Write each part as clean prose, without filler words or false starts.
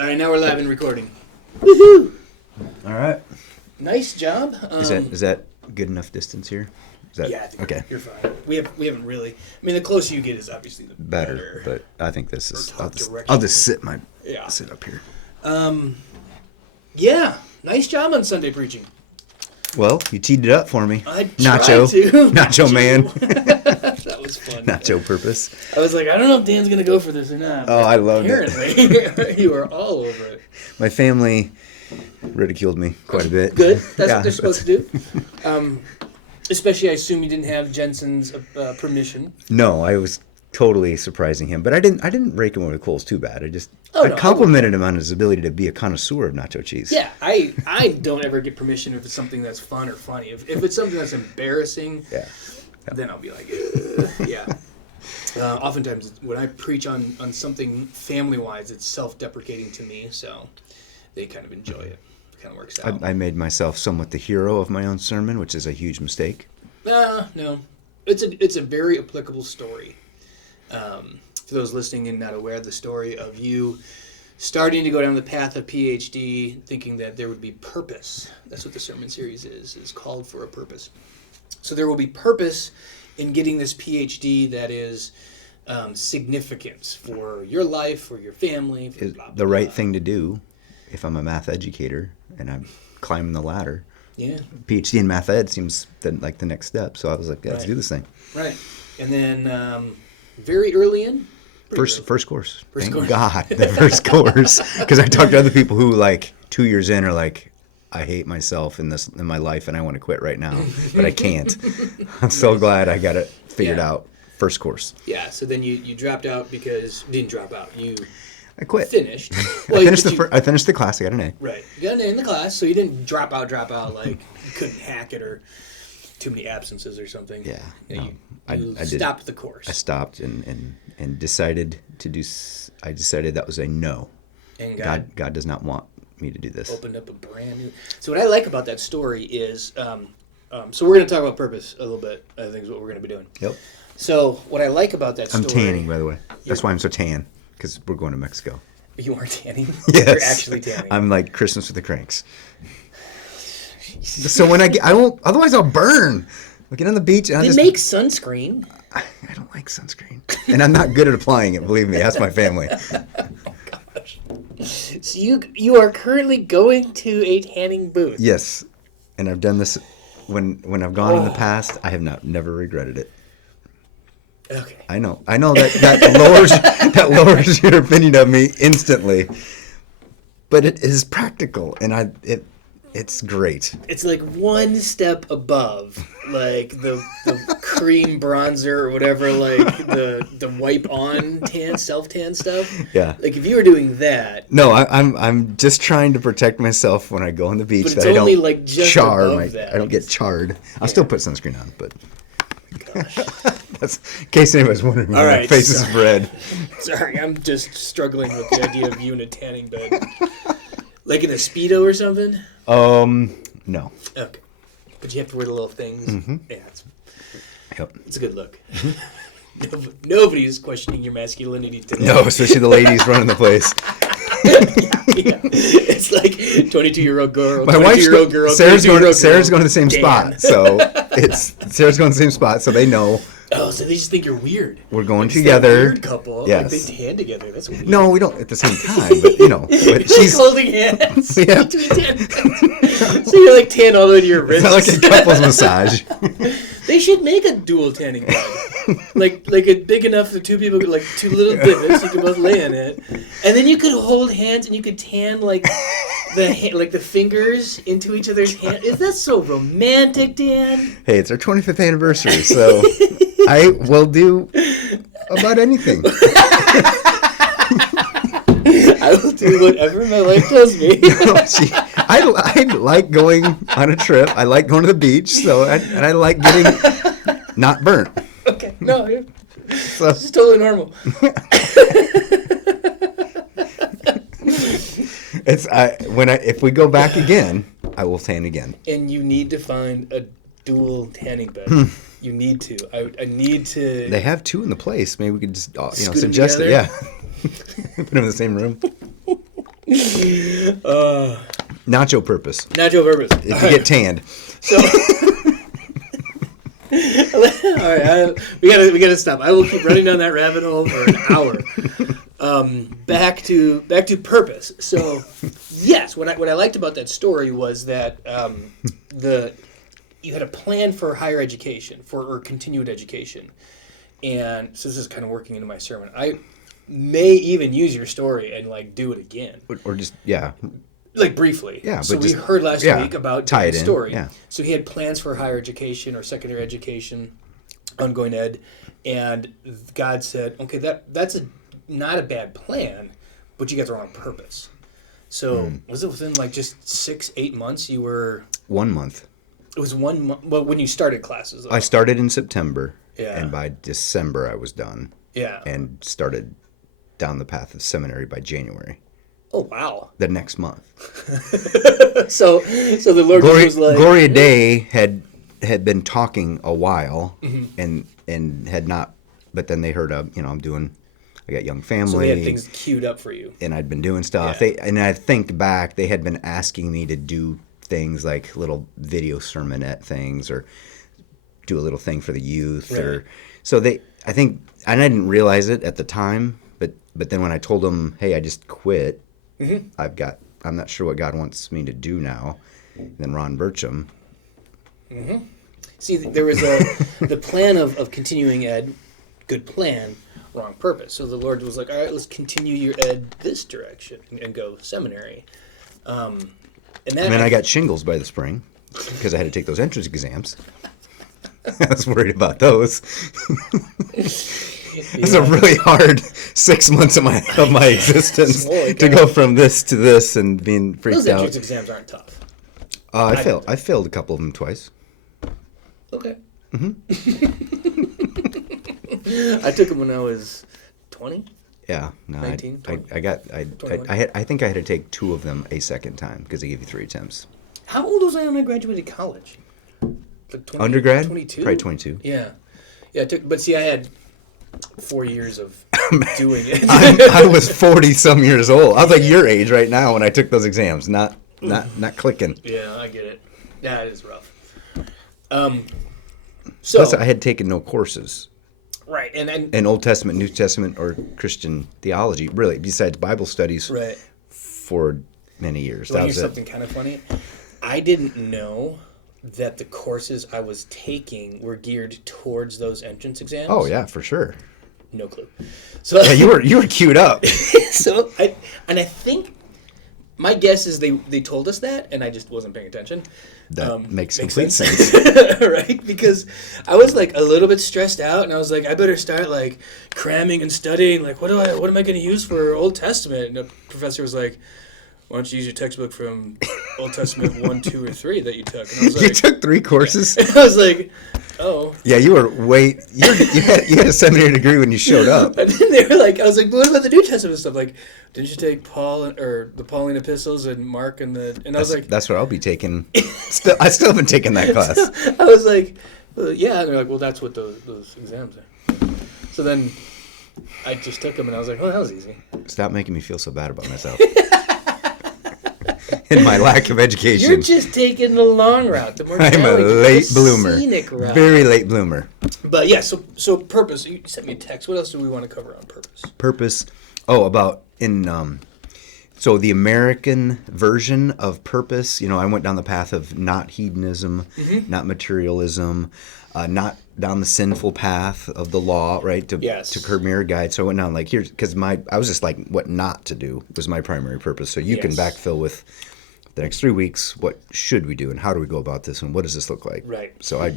All right, now we're live and recording. Woohoo! All right. Nice job. Is that good enough distance here? Is that, Yeah, I think okay? you're fine. We haven't really. I mean, the closer you get is obviously the Better, better. but I think this is. talk I'll just sit Yeah. sit up here. Yeah, nice job on Sunday preaching. Well, you teed it up for me. I Nacho, tried to. Nacho man, That was fun. Nacho purpose. I was like, I don't know if Dan's gonna go for this or not. Oh, I loved it. Apparently, you were all over it. My family ridiculed me quite a bit. Good. That's Yeah, what they're supposed to do. Especially, I assume you didn't have Jensen's permission. No, I was totally surprising him, but I didn't rake him over the coals too bad. Oh, I no, complimented him on his ability to be a connoisseur of nacho cheese. Yeah, I don't ever get permission if it's something that's fun or funny. If it's something that's embarrassing, Yeah. then I'll be like, yeah. Oftentimes, when I preach on something family-wise, it's self-deprecating to me, so they kind of enjoy it. It kind of works out. I made myself somewhat the hero of my own sermon, which is a huge mistake. No. It's a very applicable story. For those listening and not aware of the story of you starting to go down the path of PhD, thinking that there would be purpose. That's what the sermon series is called for a purpose. So there will be purpose in getting this PhD that is significance for your life, for your family. For Is blah, blah, the right blah. thing to do if I'm a math educator and I'm climbing the ladder. Yeah, PhD in math ed seems like the next step. So I was like, yeah, let's Right. do this thing. right. And then very early in. First course. Thank course. God, the first course. Because I talked to other people who 2 years in are like, I hate myself in my life and I want to quit right now, but I can't. I'm so glad I got it figured Yeah. out. First course. Yeah, so then you dropped out because didn't drop out. You I quit. finished. I finished the class. I got an A. Right. You got an A in the class, so you didn't drop out like you couldn't hack it or too many absences or something. Yeah. You, No, I did. stopped the course. I stopped and decided to do. I decided that was a no. And God does not want me to do this. opened up a brand new. So what I like about that story is, so we're going to talk about purpose a little bit. I think is what we're going to be doing. Yep. So what I like about that story. I'm tanning, by the way. That's why I'm so tan, because we're going to Mexico. You are tanning. Yes. You're actually tanning. I'm like Christmas with the Cranks. So when I won't. Otherwise, I'll burn. I'll get on the beach. And They make sunscreen. I don't like sunscreen, and I'm not good at applying it. Believe me, that's my family. So you are currently going to a tanning booth. Yes, and I've done this when I've gone in the past. I have never regretted it. Okay. I know that lowers your opinion of me instantly, but it is practical, and it's great. It's like one step above, like the cream bronzer or whatever, like the wipe on self tan stuff. Yeah. Like if you were doing that, No, I'm just trying to protect myself when I go on the beach But that it's I don't only, like, just char above that. I don't get charred. I'll still put sunscreen on, but that's in case anybody's wondering. All My right, face is sorry. red. sorry, I'm just struggling with the idea of you in a tanning bed, like in a Speedo or something. No. Okay, but you have to wear the little things. Mm-hmm. Yeah, Yep. it's a good look. Nobody's questioning your masculinity today. No, especially the ladies running the place. Yeah. It's like 22-year-old girl, My wife's 22-year-old girl, Sarah's 22-year-old girl. Sarah's going to the same Dan. spot, so Sarah's going to the same spot, so they know Oh, so they just think you're weird. we're going It's that together. weird couple. Yes. Like they tan together. That's weird. No, we don't at the same time, but but Like she's holding hands. Yeah. between tan. So you're like tan all the way to your it's wrists. not like a couple's massage. They should make a dual tanning bed. like a big enough for two people, like two little divots you could both lay in it, and then you could hold hands and you could tan like the fingers into each other's hand. Is that so romantic, Dan? Hey, it's our 25th anniversary, so I will do about anything. I will do whatever my life tells me. I like going on a trip. I like going to the beach, and I like getting not burnt. Okay, no, yeah. So, This is totally normal. if we go back again, I will tan again. And you need to find a dual tanning bed. You need to. I need to. They have two in the place. Maybe we could just Scoot 'em suggest it. together? Yeah, put them in the same room. Nacho purpose. Nacho purpose. If you get tanned. So, all right, we gotta stop. I will keep running down that rabbit hole for an hour. Back to purpose. So, yes, what I liked about that story was that you had a plan for higher education or continued education, and so this is kind of working into my sermon. I may even use your story and like do it again, Or just, yeah. like briefly. Yeah, So but we just- heard last yeah, week about tie it David's in, story. yeah. So he had plans for higher education or secondary education, ongoing ed, and God said, "Okay, that's not a bad plan, but you got the wrong purpose." So was it within like just 6-8 months you were? 1 month. It was 1 month. Well, when you started classes, though. I started in September. Yeah. And by December, I was done. Yeah. And started down the path of seminary by January. Oh wow. The next month. So the Lord was like, Gloria Day had been talking a while Mm-hmm. and had not, but then they heard I got young so family. they had things queued up for you. And I'd been doing stuff. Yeah. And I think back, they had been asking me to do things like little video sermonette things or do a little thing for the youth. Right. I think, and I didn't realize it at the time, but then when I told them, hey, I just quit, I'm not sure what God wants me to do now. And then Ron Burcham. See, there was the plan of continuing ed, good plan, wrong purpose. So the Lord was like, all right, let's continue your ed this direction and go seminary. And then I got shingles by the spring because I had to take those entrance exams. I was worried about those. It's a really hard 6 months of my existence Holy to cow. go from this to this and being freaked those out. entrance exams aren't tough. I failed a couple of them twice. Okay. I took them when I was 20. Yeah, no, 19, 20, I think I had to take 2 of them a second time because they gave you 3 attempts. How old was I when I graduated college? Like 20, Undergrad, 22? probably 22. Yeah. Yeah, I had 4 years of doing it. I was 40 some years old. I was like your age right now when I took those exams. Not clicking. Yeah, I get it. Yeah, it is rough. So Plus, I had taken no courses right, and then in Old Testament, New Testament, or Christian theology, really, besides Bible studies right. for many years. Well, That here's was it. something kind of funny. I didn't know that the courses I was taking were geared towards those entrance exams. Oh yeah, for sure. No clue. So Yeah, you were queued up. so I think my guess is they told us that, and I just wasn't paying attention. That makes complete sense. Right? Because I was like a little bit stressed out, and I was like, I better start like cramming and studying. Like, what am I going to use for Old Testament? And the professor was like, why don't you use your textbook from Old Testament 1, 2, or 3 that you took? And I was You like, took 3 courses. I was like, oh. Yeah, you were you had a seminary degree when you showed up. And then they were like, I was like, but what about the New Testament stuff? Like, didn't you take Paul or the Pauline epistles and Mark and I was like, That's what I'll be taking. I still haven't taken that class. I was like, well, yeah. And they're like, well, that's what those exams are. So then I just took them, and I was like, oh, that was easy. Stop making me feel so bad about myself. In my lack of education. You're just taking the long route, the more I'm a challenging, late the bloomer. scenic route. Very late bloomer. But yeah, so purpose. You sent me a text. What else do we want to cover on purpose? Purpose. Oh, about so the American version of purpose, I went down the path of not hedonism, not materialism, not down the sinful path of the law, right? To curb mirror guide. So I went down like here's because I was just like what not to do was my primary purpose. So you can Yes. backfill with the next 3 weeks. What should we do and how do we go about this and what does this look like? Right. So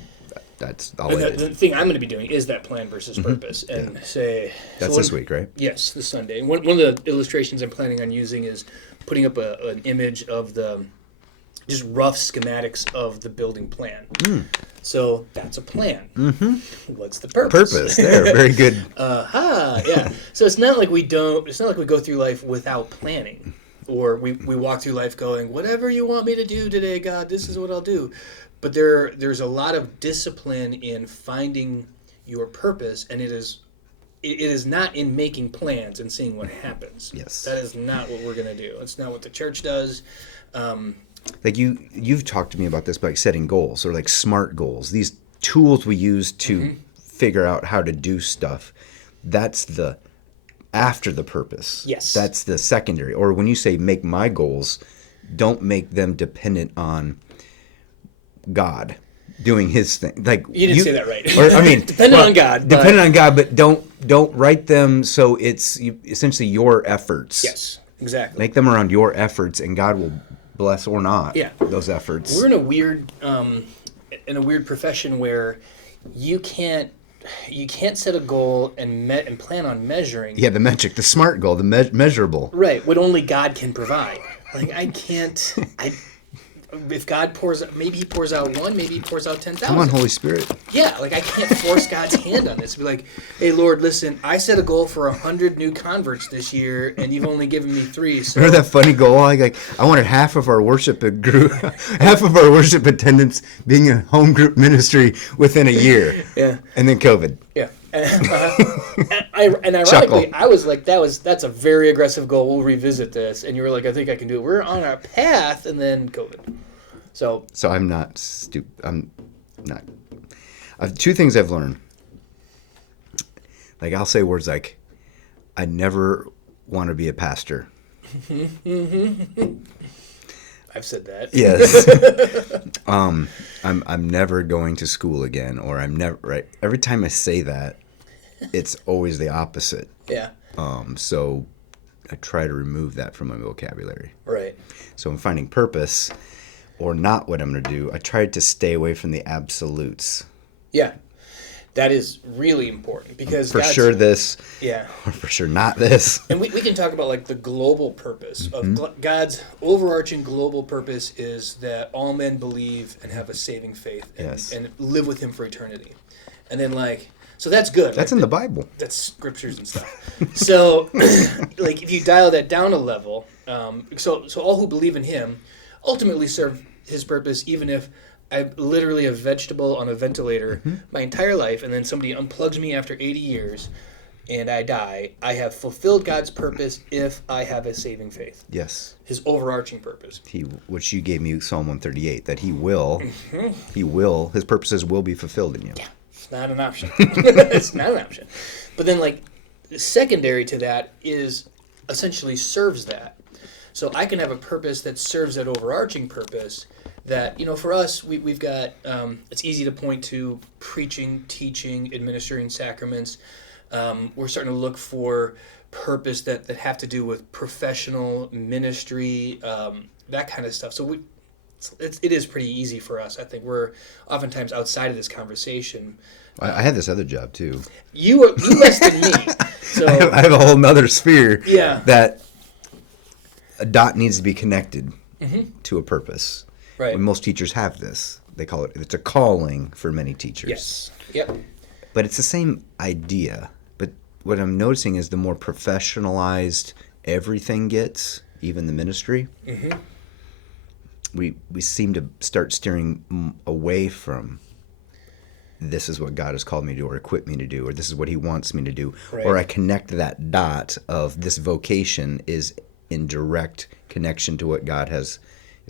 that's all And I the did. thing I'm going to be doing is that plan versus purpose, and say That's this week, right? Yes, this Sunday. And one of the illustrations I'm planning on using is putting up an image of the just rough schematics of the building plan. So that's a plan. What's the purpose? Purpose. There, very good. Yeah. So it's not like we go through life without planning, or we walk through life going, whatever you want me to do today, God, this is what I'll do. But there's a lot of discipline in finding your purpose, and it it is not in making plans and seeing what happens. Yes. That is not what we're going to do. It's not what the church does. Like you've talked to me about this, like setting goals or like SMART goals. These tools we use to figure out how to do stuff. That's the after the purpose. Yes. That's the secondary. Or when you say make my goals, don't make them dependent on God doing his thing. Like You didn't say that right. Or I mean, Dependent on God. But dependent on God, but don't write them so it's essentially your efforts. yes, exactly. Make them around your efforts, and God will bless or not those efforts. We're in a weird profession where you can't set a goal and plan on measuring. Yeah, the metric, the SMART goal, the measurable. Right, what only God can provide. Like I can't. If God pours, maybe He pours out one, maybe He pours out 10,000. Come on, Holy Spirit. Yeah, like I can't force God's hand on this. Be like, hey Lord, listen, I set a goal for 100 new converts this year, and you've only given me 3. So Remember that funny goal? Like I wanted half of our worship group, half of our worship attendance being a home group ministry within a year. Yeah. And then COVID. Yeah. And ironically, I was like, that's a very aggressive goal. We'll revisit this. And you were like, I think I can do it. We're on our path, and then COVID. So I'm not stupid. I'm not. Two things I've learned. Like I'll say words like, I never want to be a pastor. I've said that. Yes. I'm never going to school again, or I'm never right. Every time I say that, it's always the opposite. Yeah. So I try to remove that from my vocabulary. Right. So I'm finding purpose, or not what I'm going to do. I tried to stay away from the absolutes. Yeah. That is really important because For sure this, yeah, or for sure not this. and we can talk about like the global purpose of God's overarching global purpose is that all men believe and have a saving faith and live with Him for eternity, and then like so that's good. That's like, in the Bible. That's scriptures and stuff. So like if you dial that down a level, so all who believe in Him ultimately serve His purpose, even if I'm literally a vegetable on a ventilator my entire life, and then somebody unplugs me after 80 years, and I die. I have fulfilled God's purpose if I have a saving faith. Yes. His overarching purpose. Which you gave me Psalm 138, that He will, His purposes will be fulfilled in you. Yeah, it's not an option. It's not an option. But then, like, secondary to that is essentially serves that. So I can have a purpose that serves that overarching purpose. That, you know, for us, we've got, it's easy to point to preaching, teaching, administering sacraments. We're starting to look for purpose that have to do with professional ministry, that kind of stuff. So it is pretty easy for us. I think we're oftentimes outside of this conversation. I had this other job too. You less than me. So I have a whole nother sphere that a dot needs to be connected to a purpose. Right. When most teachers have this. They call it's a calling for many teachers. Yes. Yep. But it's the same idea. But what I'm noticing is the more professionalized everything gets, even the ministry, we seem to start steering away from this is what God has called me to do or equipped me to do, or this is what He wants me to do. Right. Or I connect that dot of this vocation is in direct connection to what God is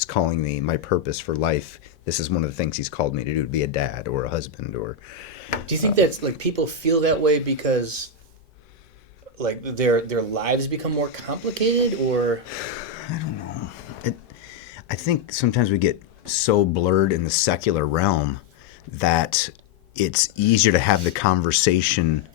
calling me, my purpose for life. This is one of the things He's called me to do, to be a dad or a husband. Or do you think that's like people feel that way because like their lives become more complicated, or I don't know. I think sometimes we get so blurred in the secular realm that it's easier to have the conversation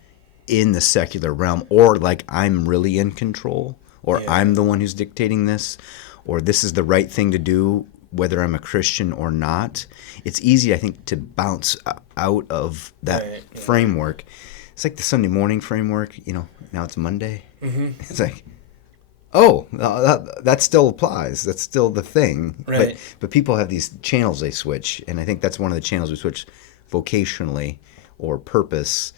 in the secular realm, or like I'm really in control, or I'm the one who's dictating this, or this is the right thing to do, whether I'm a Christian or not. It's easy, I think, to bounce out of that framework. It's like the Sunday morning framework, you know, now it's Monday. It's like, oh, that still applies. That's still the thing. Right. But people have these channels they switch, and I think that's one of the channels we switch vocationally or purpose.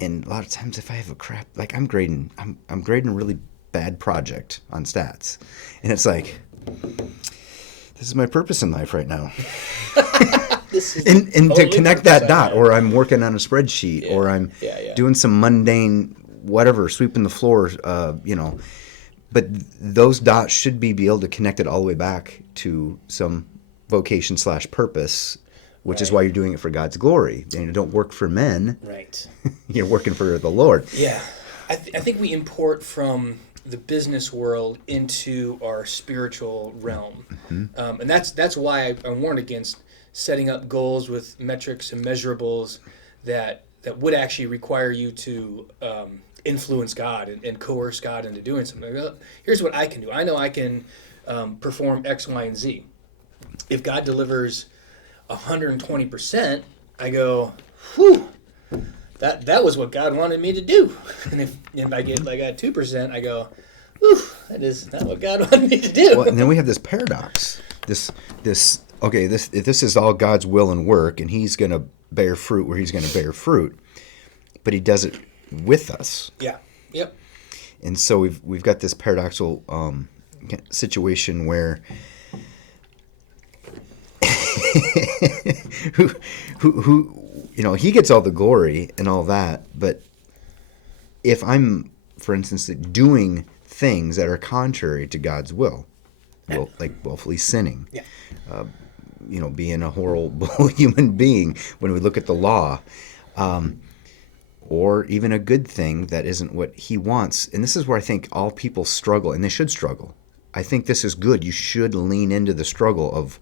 And a lot of times if I have I'm grading a really bad project on stats, and it's like, this is my purpose in life right now. This is and to totally connect purpose that I dot, have. or I'm working on a spreadsheet, or I'm doing some mundane whatever, sweeping the floor, But those dots should be able to connect it all the way back to some vocation/purpose, which is Right. why you're doing it for God's glory. And you don't work for men. Right. You're working for the Lord. Yeah. I think we import from the business world into our spiritual realm. And that's why I warn against setting up goals with metrics and measurables that would actually require you to influence God and coerce God into doing something. Well, here's what I can do. I know I can perform X, Y, and Z. If God delivers 120%, I go, whew, that was what God wanted me to do. And if I get like at 2%, I go, whew, that is not what God wanted me to do. Well, and then we have this paradox. If this is all God's will and work, and He's going to bear fruit where He's going to bear fruit, but He does it with us. Yeah. Yep. And so we've got this paradoxical situation where who He gets all the glory and all that, but if I'm, for instance, doing things that are contrary to God's will, like willfully sinning, Yeah. Being a horrible human being when we look at the law, or even a good thing that isn't what He wants. And this is where I think all people struggle, and they should struggle. I think this is good. You should lean into the struggle of,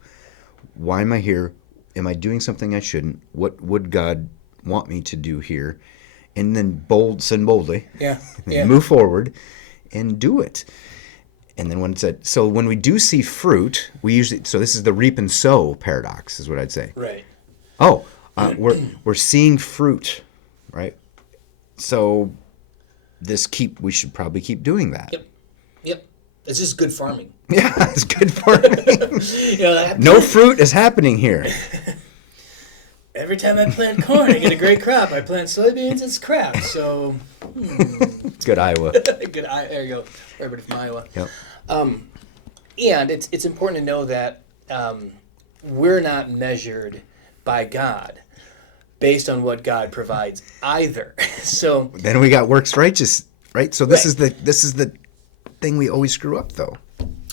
why am I here? Am I doing something I shouldn't? What would God want me to do here? And then sin boldly. Yeah. And Yeah. move forward and do it. And then so when we do see fruit, so this is the reap and sow paradox, is what I'd say. Right. We're seeing fruit, right? So we should probably keep doing that. Yep. Yep. It's just good farming. Yeah, it's good for me. That No fruit is happening here. every time I plant corn, I get a great crop. I plant soybeans, it's crap. So, It's good, Iowa. good. There you go. Everybody from Iowa. Yep. And it's important to know that we're not measured by God based on what God provides either. So Then we got works righteous, right? So this Right. is the thing we always screw up, though.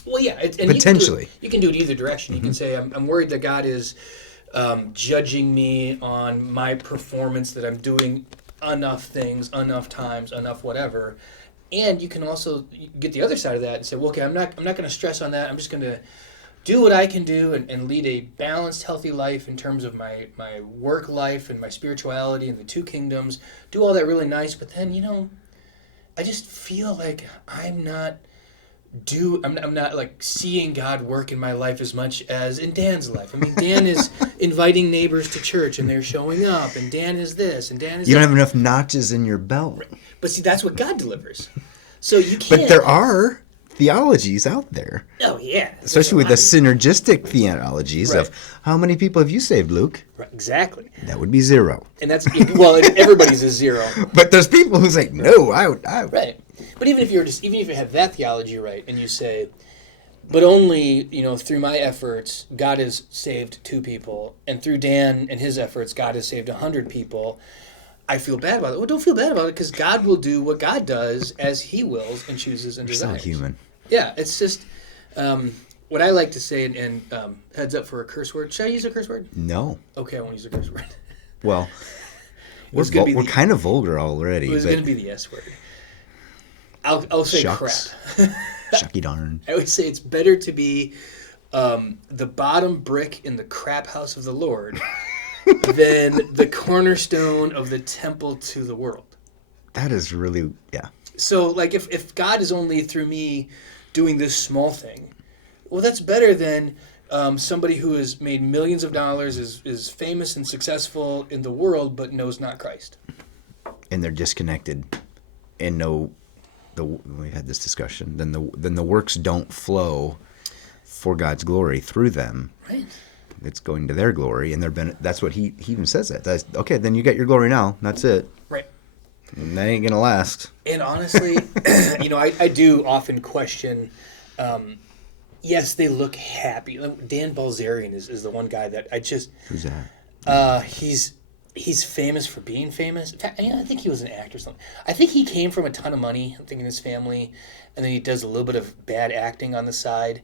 well, yeah, and Potentially. you can do it either direction. You can say I'm worried that God is judging me on my performance, that I'm doing enough things, enough times, enough whatever. And you can also get the other side of that and say, well, okay, I'm not going to stress on that. I'm just going to do what I can do and lead a balanced, healthy life in terms of my work life and my spirituality and the two kingdoms. Do all that really nice, but then I just feel like I'm not like seeing God work in my life as much as in Dan's life. I mean, Dan is inviting neighbors to church and they're showing up, and Dan is this and Dan is You that. don't have enough notches in your belt. But see, that's what God delivers. So you can't. But there are theologies out there, Oh yeah. especially with the synergistic theologies Right. of how many people have you saved, Luke? Right, exactly. That would be 0. And that's everybody's a 0. But there's people who say, no, I Right. But even if you have that theology right, and you say, but only through my efforts God has saved 2 people, and through Dan and his efforts God has saved 100 people, I feel bad about it. Well, don't feel bad about it, because God will do what God does as He wills and chooses and You're so desires. human. Yeah, it's just what I like to say, and heads up for a curse word. Should I use a curse word? No. Okay, I won't use a curse word. Well, was gonna be we're the- kind of vulgar already. It was but going to be the S word. I'll say Shucks. crap. Shucky darn. I always say it's better to be the bottom brick in the crap house of the Lord than the cornerstone of the temple to the world. That is really, yeah. So, like, if God is only through me doing this small thing, well, that's better than somebody who has made millions of dollars, is famous and successful in the world, but knows not Christ. And they're disconnected and we had this discussion, then the works don't flow for God's glory through them. Right. It's going to their glory, and that's what he even says that. That's, okay, then you get your glory now. That's it. Right. And that ain't gonna last. And honestly, I do often question yes, they look happy. Dan Bilzerian is the one guy that I just. Who's that? He's famous for being famous. In fact, I think he was an actor or something. I think he came from a ton of money, I think, in his family, and then he does a little bit of bad acting on the side.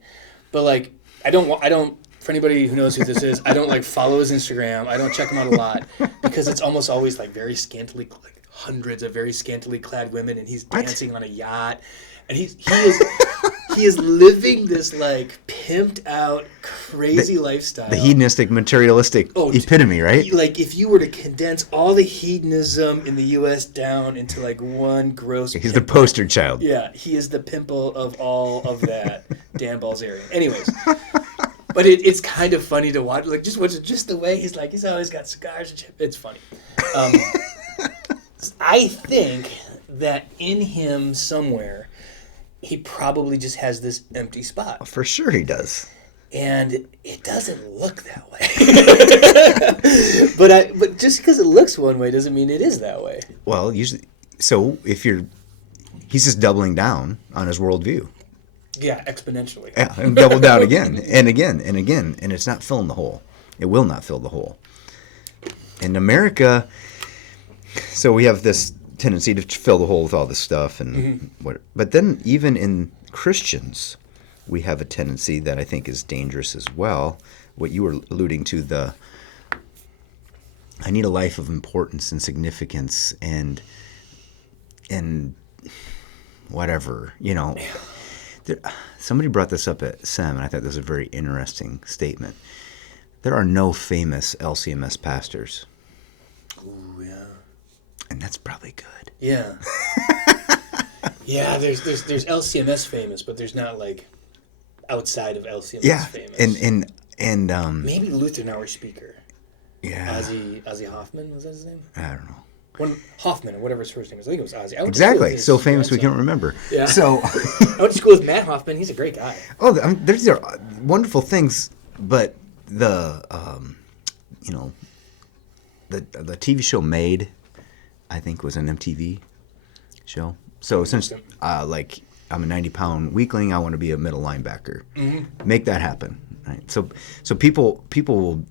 But like, I don't. For anybody who knows who this is, I don't like follow his Instagram. I don't check him out a lot because it's almost always like very scantily, like hundreds of very scantily clad women, and he's dancing on a yacht, and he is living this like pimped out crazy lifestyle. The hedonistic, materialistic epitome, right? Like if you were to condense all the hedonism in the U.S. down into like one gross. He's the poster child. Yeah, he is the pimple of all of that. Dan Bilzerian. Anyways. But it's kind of funny to watch. Like, just the way he's always got cigars and shit. It's funny. I think that in him somewhere, he probably just has this empty spot. For sure he does. And it doesn't look that way. But just because it looks one way doesn't mean it is that way. Well, usually, so he's just doubling down on his worldview. Yeah, exponentially. Yeah, and double down again and again and again, and it's not filling the hole. It will not fill the hole. In America, so we have this tendency to fill the hole with all this stuff, and but then even in Christians, we have a tendency that I think is dangerous as well. What you were alluding to, I need a life of importance and significance and whatever, Somebody brought this up at SEM, and I thought this was a very interesting statement. There are no famous LCMS pastors. Ooh, yeah. And that's probably good. Yeah. Yeah, there's LCMS famous, but there's not like outside of LCMS famous. And maybe Luther Nauer speaker. Yeah. Ozzy Hoffman, was that his name? I don't know. Hoffman or whatever his first name was. I think it was Ozzy. Exactly. So famous we can't remember. Yeah. So I went to school with Matt Hoffman. He's a great guy. Oh, there's wonderful things, but the TV show Made, I think, was an MTV show. So since like I'm a 90-pound weakling, I want to be a middle linebacker. Mm-hmm. Make that happen. Right. So people will.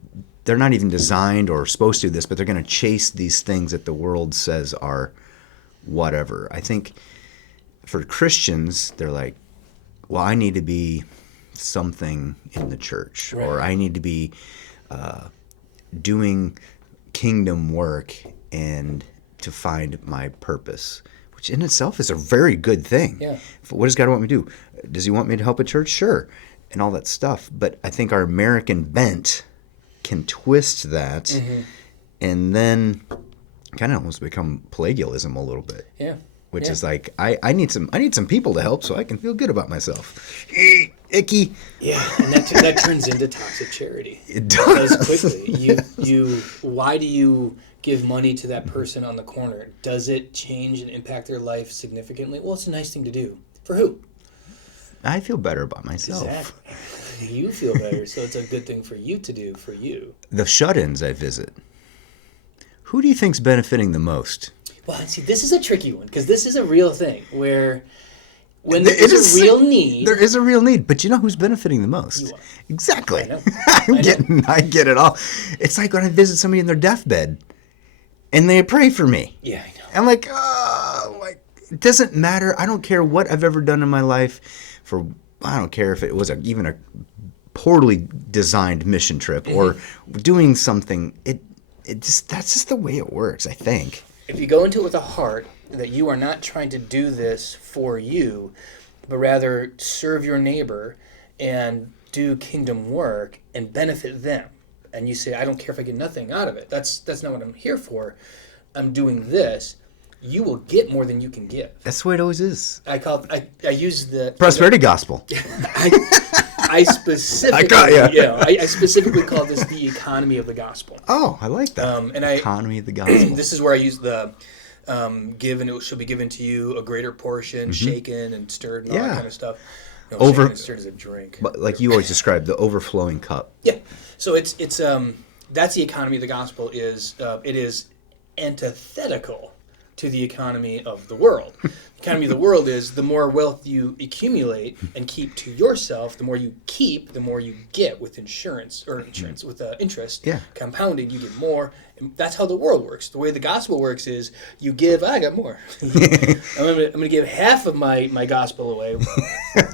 They're not even designed or supposed to do this, but they're going to chase these things that the world says are whatever. I think for Christians, they're like, well, I need to be something in the church, right, or I need to be doing kingdom work and to find my purpose, which in itself is a very good thing. Yeah. What does God want me to do? Does he want me to help a church? Sure. And all that stuff. But I think our American bent can twist that and then kind of almost become Pelagianism a little bit. Yeah. Which is like, I need some people to help so I can feel good about myself. Icky. Yeah, and that turns into toxic charity. It does. Quickly. Why do you give money to that person on the corner? Does it change and impact their life significantly? Well, it's a nice thing to do. For who? I feel better about myself. Exactly. You feel better, so it's a good thing for you to do for you. The shut-ins I visit. Who do you think's benefiting the most? Well, see, this is a tricky one because this is a real thing where when there's a real need. There is a real need, but you know who's benefiting the most? You are. Exactly. I know. I get it all. It's like when I visit somebody in their deathbed and they pray for me. Yeah, I know. I'm like, oh, it doesn't matter. I don't care what I've ever done in my life. I don't care if it was even a poorly designed mission trip or doing something. That's just the way it works, I think. If you go into it with a heart that you are not trying to do this for you, but rather serve your neighbor and do kingdom work and benefit them, and you say, I don't care if I get nothing out of it. That's not what I'm here for. I'm doing this. You will get more than you can give. That's the way it always is. I use the prosperity gospel. I specifically, I specifically call this the economy of the gospel. Oh, I like that. Economy of the gospel. This is where I use the give and it shall be given to you a greater portion, shaken and stirred and all that kind of stuff. No, shaken and stirred is a drink. But like you always describe, the overflowing cup. Yeah. So it's that's the economy of the gospel. It is antithetical to the economy of the world. The economy of the world is the more wealth you accumulate and keep to yourself, the more you keep, the more you get with insurance with interest. Yeah. Compounded, you get more. And that's how the world works. The way the gospel works is you give, I got more. I'm gonna give half of my gospel away.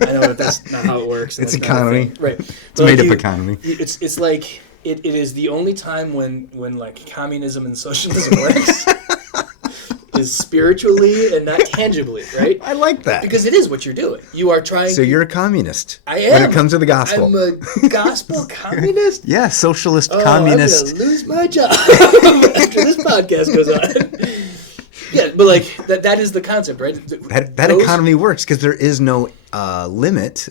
I know that that's not how it works. It's economy. Right. It's made up economy. It's like it is the only time when like communism and socialism works is spiritually and not tangibly, right? I like that. Because it is what you're doing. You are trying. So you're a communist. I am. When it comes to the gospel. I'm a gospel communist. Yeah, socialist communist. I'm gonna lose my job after this podcast goes on. Yeah, but like that is the concept, right? That economy works because there is no limit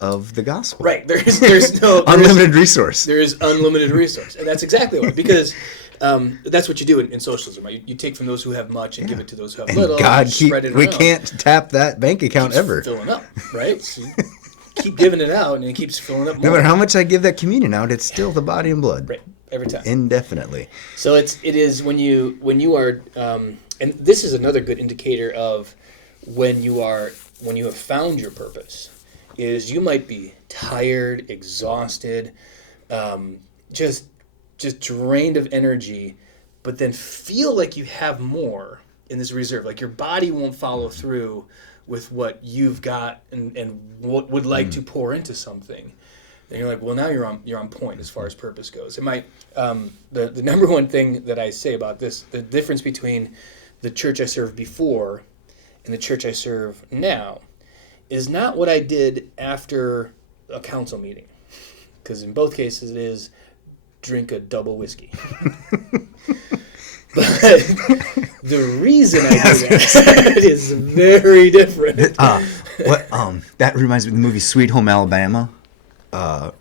of the gospel. Right. There's no unlimited resource. There is unlimited resource, and that's exactly why. Because that's what you do in socialism. Right? You take from those who have much and give it to those who have little. God, spread it we around. can't tap that bank account ever. Filling up, right? So you keep giving it out, and it keeps filling up more. No matter how much I give that communion out, it's still the body and blood. Right. Every time. Indefinitely. So it is when you are, and this is another good indicator of when you have found your purpose, is you might be tired, exhausted, just drained of energy, but then feel like you have more in this reserve. Like your body won't follow through with what you've got and what would like to pour into something. And you're like, well, now you're on point as far as purpose goes. It might the number one thing that I say about this, the difference between the church I served before and the church I serve now, is not what I did after a council meeting, because in both cases it is drink a double whiskey. But the reason I do that is very different. That reminds me of the movie Sweet Home Alabama.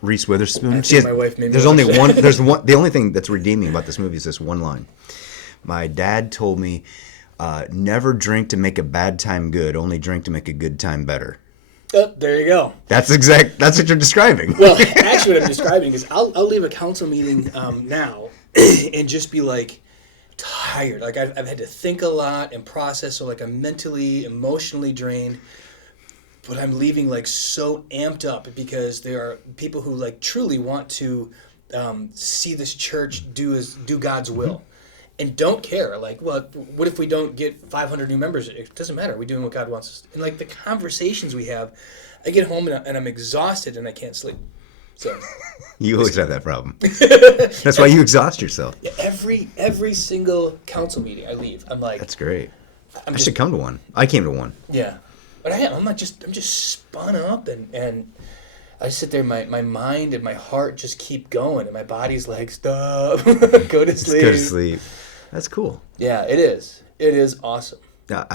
Reese Witherspoon. I think my wife made me there's watch only that. one. There's one. The only thing that's redeeming about this movie is this one line. My dad told me, "Never drink to make a bad time good. Only drink to make a good time better." Oh, there you go. That's what you're describing. Well, actually, what I'm describing is I'll leave a council meeting now and just be like tired. Like I've had to think a lot and process, so like I'm mentally, emotionally drained. But I'm leaving like so amped up because there are people who like truly want to see this church do God's will, and don't care. Like, well, what if we don't get 500 new members? It doesn't matter. We're doing what God wants us to. And like the conversations we have, I get home and I'm exhausted and I can't sleep. So You always have that problem. That's why you exhaust yourself. every single council meeting I leave, I'm like, That's great. I should come to one. I came to one. yeah. But I'm just spun up and I sit there, my mind and my heart just keep going and my body's like, stop, go to sleep. Go to sleep. That's cool. Yeah, it is. It is awesome. Yeah,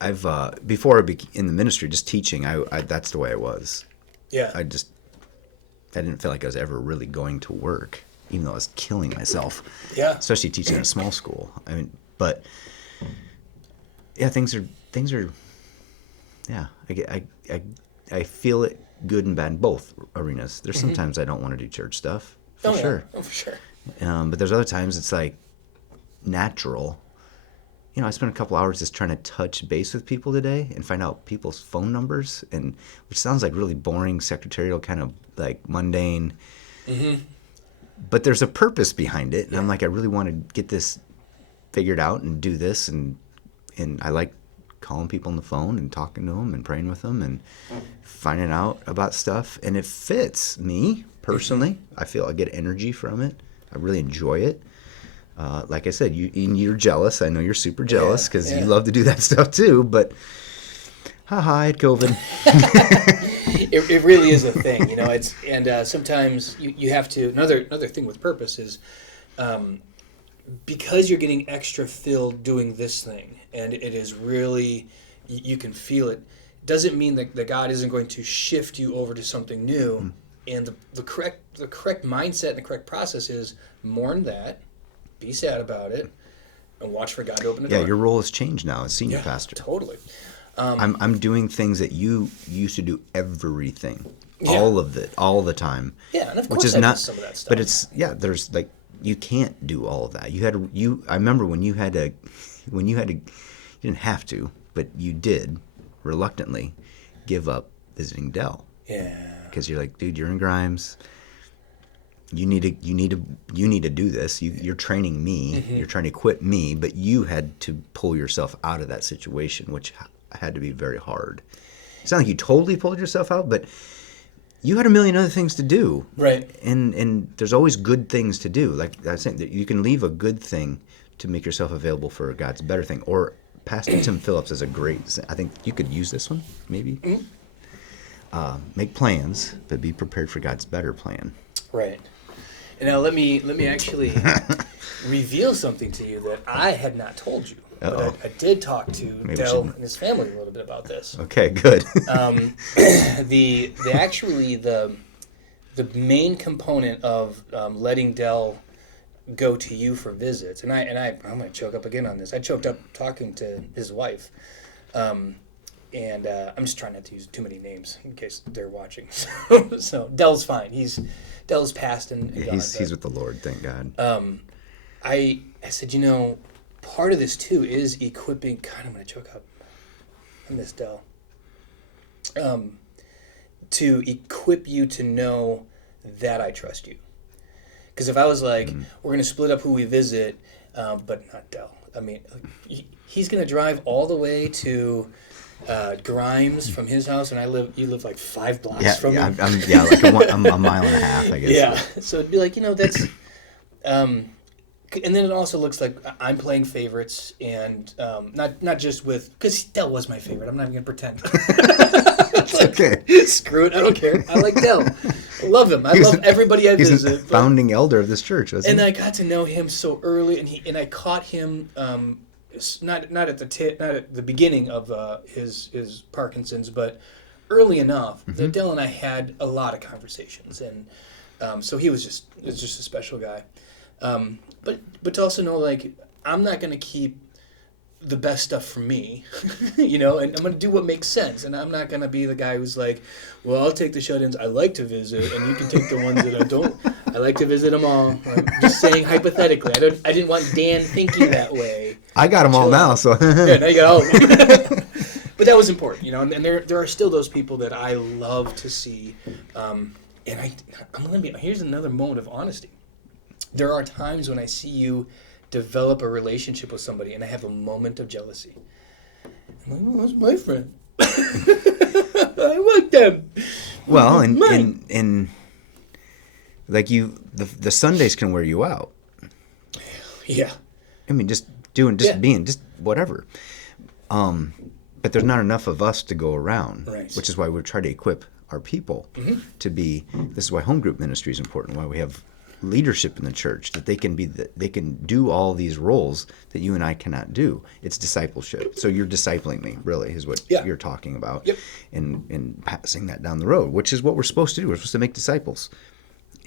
I've before I became in the ministry, just teaching. I that's the way I was. Yeah. I didn't feel like I was ever really going to work, even though I was killing myself. Yeah. Especially teaching in a small school. I mean, but yeah, things are. Yeah, I feel it good and bad in both arenas. There's sometimes I don't want to do church stuff, for sure. Oh, for sure. But there's other times it's like natural. You know, I spent a couple hours just trying to touch base with people today and find out people's phone numbers, and which sounds like really boring, secretarial, kind of like mundane. Mm-hmm. But there's a purpose behind it, and I'm like, I really want to get this figured out and do this, and I like calling people on the phone and talking to them and praying with them and finding out about stuff, and it fits me personally. I feel I get energy from it. I really enjoy it. Like I said, you're jealous. I know you're super jealous because you love to do that stuff too. But I had COVID. It really is a thing, you know. It's sometimes you have to. Another thing with purpose is because you're getting extra filled doing this thing, and it is really you can feel it. Doesn't mean that God isn't going to shift you over to something new. Mm-hmm. And the correct mindset and the correct process is mourn that, be sad about it, and watch for God to open the door. Yeah, your role has changed now as senior pastor. Totally. I'm doing things that you used to do everything, all of it, all the time. Yeah, and of course I miss some of that stuff. But there's like you can't do all of that. I remember when you had to when you didn't have to, but you did reluctantly give up visiting Dell. Yeah. Because you're like, dude, you're in Grimes. You need to do this. You're training me. You're trying to equip me, but you had to pull yourself out of that situation, which had to be very hard. It's not like you totally pulled yourself out, but you had a million other things to do. Right. And there's always good things to do. Like I was saying, that you can leave a good thing to make yourself available for God's better thing. Or Pastor Tim Phillips is a great. I think you could use this one maybe. Make plans, but be prepared for God's better plan. Right. And now let me actually reveal something to you that I had not told you. Uh-oh. But I did talk to Maybe we Dell should- and his family a little bit about this. Okay, good. The main component of letting Dell go to you for visits, and I'm gonna choke up again on this. I choked up talking to his wife, and I'm just trying not to use too many names in case they're watching. So Dell's fine. Dell's passed and gone, he's with the Lord, thank God. I said, part of this too is equipping. God, I'm gonna choke up. I miss Dell. To equip you to know that I trust you. Because if I was like, we're gonna split up who we visit, but not Dell. I mean, he's gonna drive all the way to Grimes from his house, and you live like 5 blocks from me. I'm a mile and a half, I guess. Yeah, so it'd be like, that's, and then it also looks like I'm playing favorites, and not just with, because Dell was my favorite. I'm not even gonna pretend. It's okay. Screw it, I don't care. I like Dell. I love him. I love everybody I He's visit. the founding elder of this church, wasn't And he? I got to know him so early, and I caught him not at the beginning of his Parkinson's, but early enough that Dell and I had a lot of conversations, and so he was just a special guy. But to also know, like, I'm not going to keep the best stuff from me, and I'm going to do what makes sense, and I'm not going to be the guy who's like, well, I'll take the shut-ins I like to visit, and you can take the ones that I don't. I like to visit them all. I'm just saying hypothetically. I didn't want Dan thinking that way. I got them all now, so. Yeah, now you got all of them. But that was important, and there are still those people that I love to see, and I'm going to be, here's another moment of honesty. There are times when I see you develop a relationship with somebody and I have a moment of jealousy. I'm like, oh, that's my friend. I like them. Well, Mine. and like the Sundays can wear you out. Yeah. I mean, just being, just whatever. But there's not enough of us to go around, Right. which is why we try to equip our people to be. This is why home group ministry is important. Why we have leadership in the church, that they can do all these roles that you and I cannot do. It's discipleship. So you're discipling me, really, is what you're talking about. Yep. And passing that down the road, which is what we're supposed to do. We're supposed to make disciples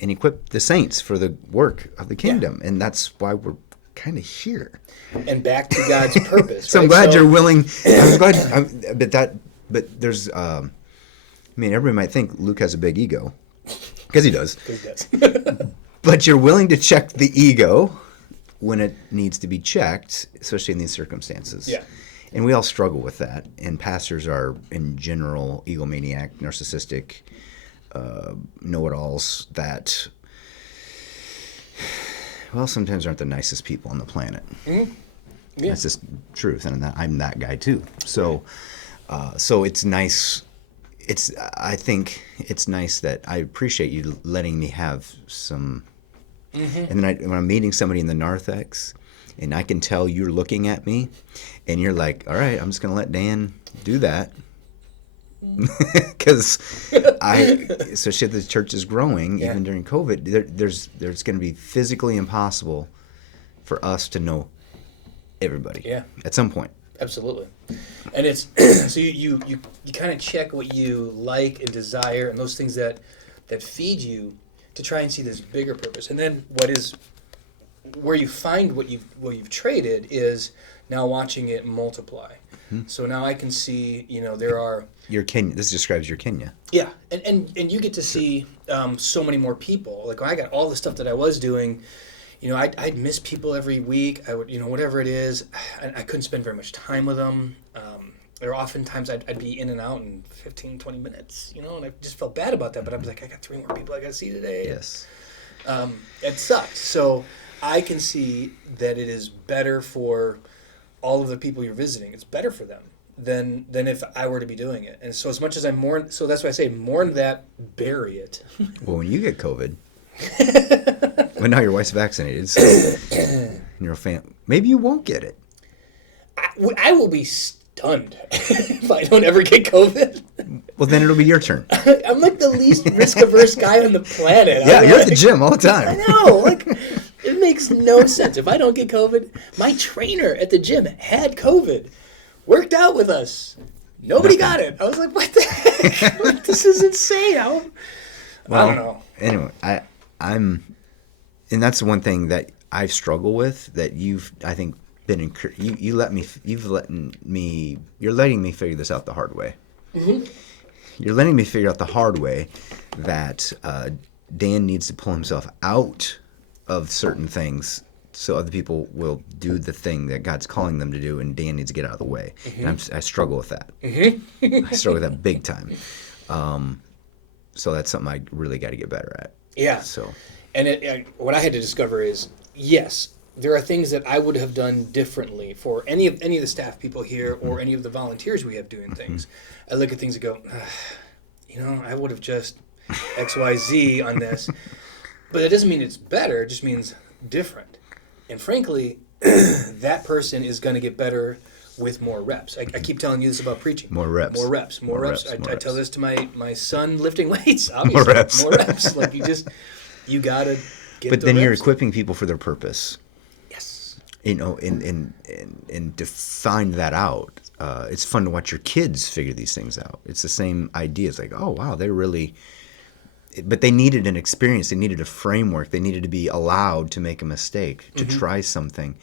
and equip the saints for the work of the kingdom. And that's why we're kind of here. And back to God's purpose. So I'm right? glad you're willing. I'm glad, but there's, everybody might think Luke has a big ego, because he does. He does. But you're willing to check the ego when it needs to be checked, especially in these circumstances. Yeah. And we all struggle with that. And pastors are, in general, egomaniac, narcissistic, know-it-alls that, well, sometimes aren't the nicest people on the planet. Mm-hmm. Yeah. That's just truth, and I'm that guy too. So, so it's nice. I think it's nice that I appreciate you letting me have some. And then when I'm meeting somebody in the narthex, and I can tell you're looking at me, and you're like, "All right, I'm just gonna let Dan do that," because especially if the church is growing, even during COVID, there's going to be physically impossible for us to know everybody. Yeah. At some point. Absolutely. And it's so you kind of check what you like and desire and those things that feed you to try and see this bigger purpose. And then where you find what you've traded is now watching it multiply. So now I can see, there are Your Kenya. This describes your Kenya. Yeah, and you get to see so many more people. Like when I got all the stuff that I was doing, I'd miss people every week. I would, whatever it is, I couldn't spend very much time with them. There were often times I'd be in and out in 15, 20 minutes, and I just felt bad about that. But I was like, I got 3 more people I got to see today. Yes. It sucks. So I can see that it is better for all of the people you're visiting. It's better for them than if I were to be doing it. And so as much as I mourn, so that's why I say mourn that, bury it. Well, when you get COVID, well, now your wife's vaccinated, so you're a fan. Maybe you won't get it. I will be stunned if I don't ever get COVID. Well, then it'll be your turn. I'm like the least risk-averse guy on the planet. Yeah, you're at the gym all the time. I know. It makes no sense. If I don't get COVID, my trainer at the gym had COVID, worked out with us. Nobody got it. I was like, what the heck? This is insane. I don't know. Anyway, I'm, and that's the one thing that I struggle with that you've, I think, been you're letting me figure this out the hard way. Mm-hmm. You're letting me figure out the hard way that Dan needs to pull himself out of certain things so other people will do the thing that God's calling them to do, and Dan needs to get out of the way. Mm-hmm. And I struggle with that. Mm-hmm. I struggle with that big time. So that's something I really got to get better at. Yeah. So, and what I had to discover is, yes, there are things that I would have done differently for any of the staff people here or any of the volunteers we have doing things. I look at things and go, I would have just XYZ on this. But it doesn't mean it's better. It just means different. And frankly, that person is going to get better with more reps. I keep telling you this about preaching. More reps. More reps. More reps. I tell this to my son lifting weights, obviously. More reps. More reps. You got to get But the then reps. you're equipping people for their purpose. Yes. And to find that out. It's fun to watch your kids figure these things out. It's the same idea. It's like, oh, wow, they're really... But they needed an experience. They needed a framework. They needed to be allowed to make a mistake, to try something.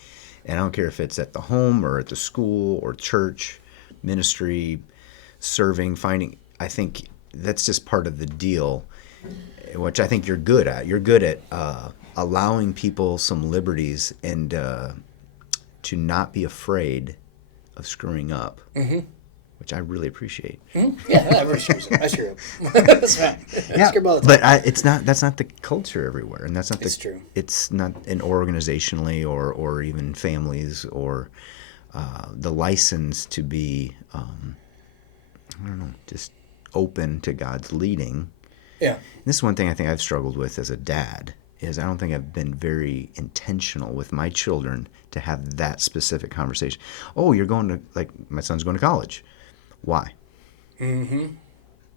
And I don't care if it's at the home or at the school or church, ministry, serving, finding. I think that's just part of the deal, which I think you're good at. You're good at allowing people some liberties and to not be afraid of screwing up. Mm-hmm. Which I really appreciate. Mm-hmm. Yeah, I appreciate it. I sure am. That's fine. Yeah, but it's not. That's not the culture everywhere, and that's not. It's true. It's not in organizationally or even families or the license to be. I don't know, just open to God's leading. Yeah. And this is one thing I think I've struggled with as a dad is I don't think I've been very intentional with my children to have that specific conversation. Oh, you're going to my son's going to college. Why? Mm-hmm.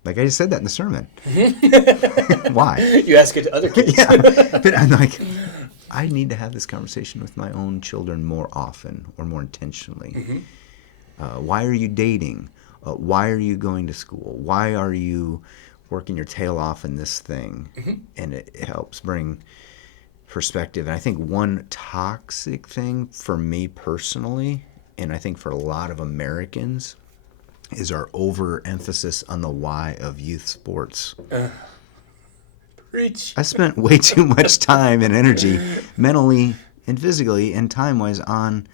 Like I just said that in the sermon. Mm-hmm. Why? You ask it to other kids. Yeah. But I'm like, I need to have this conversation with my own children more often or more intentionally. Mm-hmm. Why are you dating? Why are you going to school? Why are you working your tail off in this thing? Mm-hmm. And it helps bring perspective. And I think one toxic thing for me personally, and I think for a lot of Americans, is our overemphasis on the why of youth sports. Preach. I spent way too much time and energy, mentally and physically and time-wise, on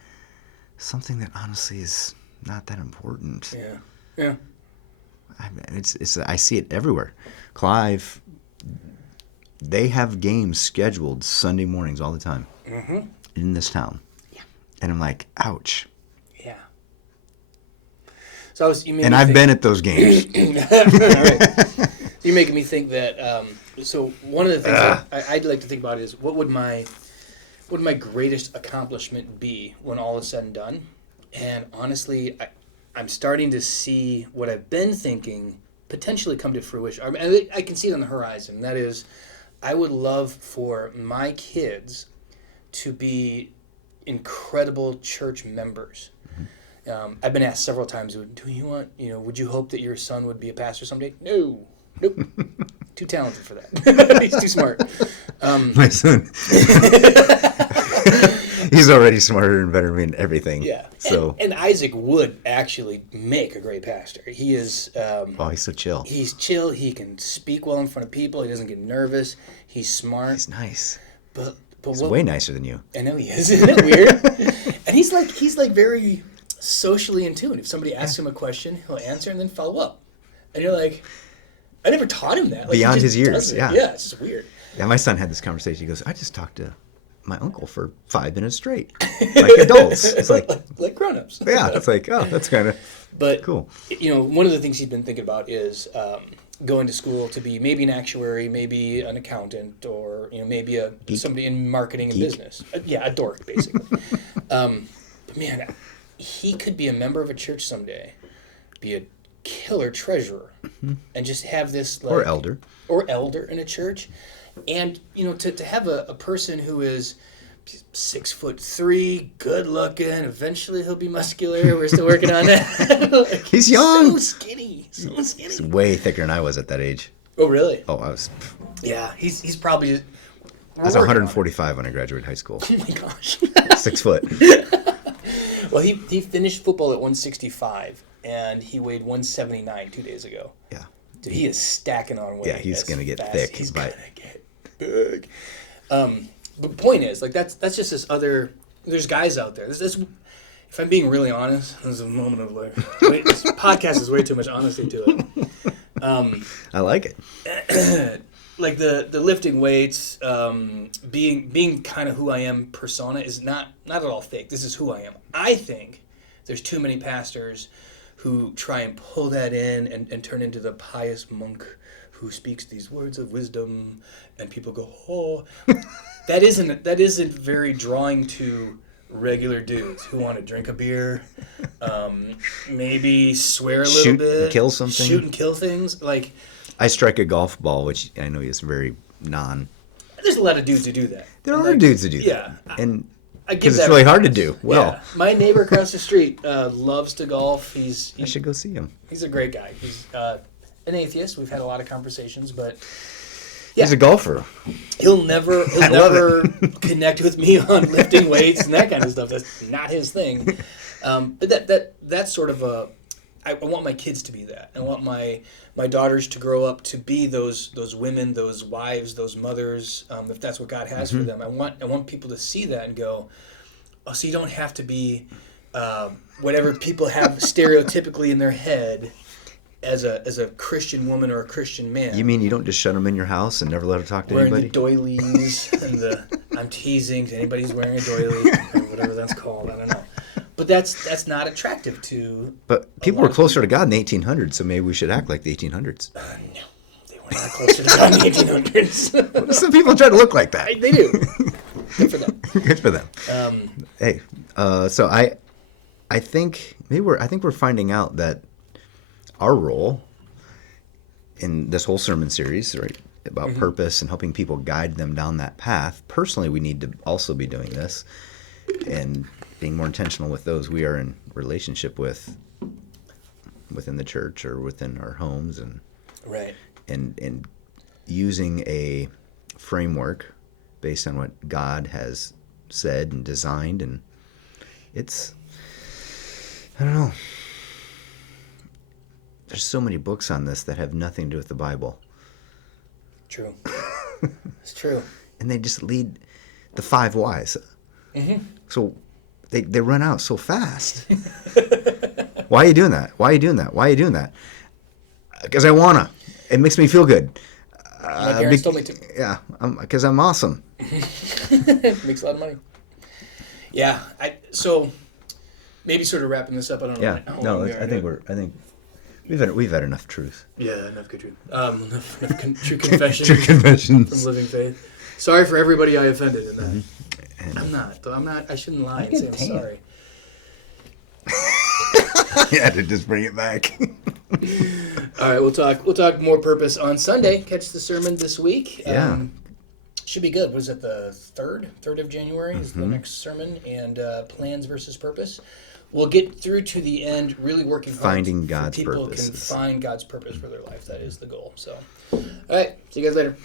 something that honestly is not that important. Yeah. Yeah. I see it everywhere. Clive, they have games scheduled Sunday mornings all the time in this town. Yeah. And I'm like, ouch. Yeah. So I've been at those games. Right. You're making me think that. So one of the things that I'd like to think about is what would my greatest accomplishment be when all is said and done? And honestly, I'm starting to see what I've been thinking potentially come to fruition. I can see it on the horizon. That is, I would love for my kids to be incredible church members. I've been asked several times, do you want, would you hope that your son would be a pastor someday? No. Nope. Too talented for that. He's too smart. My son. He's already smarter and better than me in everything. Yeah. So. And Isaac would actually make a great pastor. He is... he's so chill. He's chill. He can speak well in front of people. He doesn't get nervous. He's smart. He's nice. But But He's way nicer than you. I know he is. Isn't it weird? And he's like very socially in tune. If somebody asks him a question, he'll answer and then follow up. And you're like, I never taught him that. Like, Beyond he just his years, does it. yeah. Yeah, it's just weird. Yeah, my son had this conversation. He goes, I just talked to my uncle for 5 minutes straight. Like adults. It's like, like grown-ups. yeah, it's like, oh, that's kind of But, cool. One of the things he's been thinking about is going to school to be maybe an actuary, maybe an accountant, or maybe somebody in marketing and business. A dork, basically. But man, he could be a member of a church someday, be a killer treasurer, and just have this Or elder. In a church, and to have a person who is 6'3", good looking. Eventually he'll be muscular. We're still working on that. He's young. So skinny. He's way thicker than I was at that age. Oh really? Oh, I was Yeah, he's probably. I was 145 when I graduated high school. Oh my gosh. 6 foot. Well, he finished football at 165, and he weighed 179 2 days ago. Yeah. Dude, he is stacking on weight. Yeah, he's as gonna get fast. thick, He's but- gonna get big. But the point is, like, that's just this other. There's guys out there. This, if I'm being really honest, this is a moment of like, this podcast is way too much honesty to it. I like it. Like the lifting weights, being kind of who I am persona is not at all fake. This is who I am. I think there's too many pastors who try and pull that in and turn into the pious monk who speaks these words of wisdom, and people go, oh, that isn't very drawing to regular dudes who want to drink a beer, maybe swear a little Shoot bit, and kill something. shoot and kill things. Like, I strike a golf ball, which I know is very non. there's a lot of dudes who do that. There And, are like, dudes who do yeah, that. And I give because it's that really hard to respect. do. Well, Yeah. My neighbor across the street loves to golf. I should go see him. He's a great guy. He's an atheist. We've had a lot of conversations, but He's a golfer. he'll never I love connect with me on lifting weights and that kind of stuff. That's not his thing. But that's sort of a. I want my kids to be that. I want my daughters to grow up to be those women, those wives, those mothers. If that's what God has for them, I want people to see that and go, oh, so you don't have to be whatever people have stereotypically in their head as a Christian woman or a Christian man. You mean you don't just shut them in your house and never let them talk to Wearing anybody? the doilies and I'm teasing to anybody who's wearing a doily or whatever that's called. I don't know. But that's not attractive to. But people were closer to God in the 1800s, so maybe we should act like the 1800s. No, they were not closer to God in the 1800s. Some people try to look like that. They do. Good for them. Good for them. Hey, so I think we're finding out that our role in this whole sermon series, right, about purpose and helping people guide them down that path. Personally, we need to also be doing this and being more intentional with those we are in relationship with within the church or within our homes, and Right. and using a framework based on what God has said and designed. And it's, I don't know, there's so many books on this that have nothing to do with the Bible, True. It's true. and they just lead the 5 whys. So they run out so fast. Why are you doing that? Why are you doing that? Why are you doing that? Because I wanna. It makes me feel good. My parents told me to. Yeah, because I'm awesome. Makes a lot of money. Yeah. So maybe sort of wrapping this up. I don't know. Yeah. how No, long we are. I think we've had enough truth. Yeah, enough good truth. Enough true confession True confessions. from living faith. Sorry for everybody I offended in that. I'm not. I shouldn't lie and say I'm tan. sorry. Yeah, to just bring it back. All right, we'll talk more purpose on Sunday. Catch the sermon this week. Yeah. Should be good. Was it the 3rd of January is the next sermon, and plans versus purpose. We'll get through to the end, really working hard Finding so God's people purpose. can find God's purpose for their life. That is the goal. So, all right, see you guys later.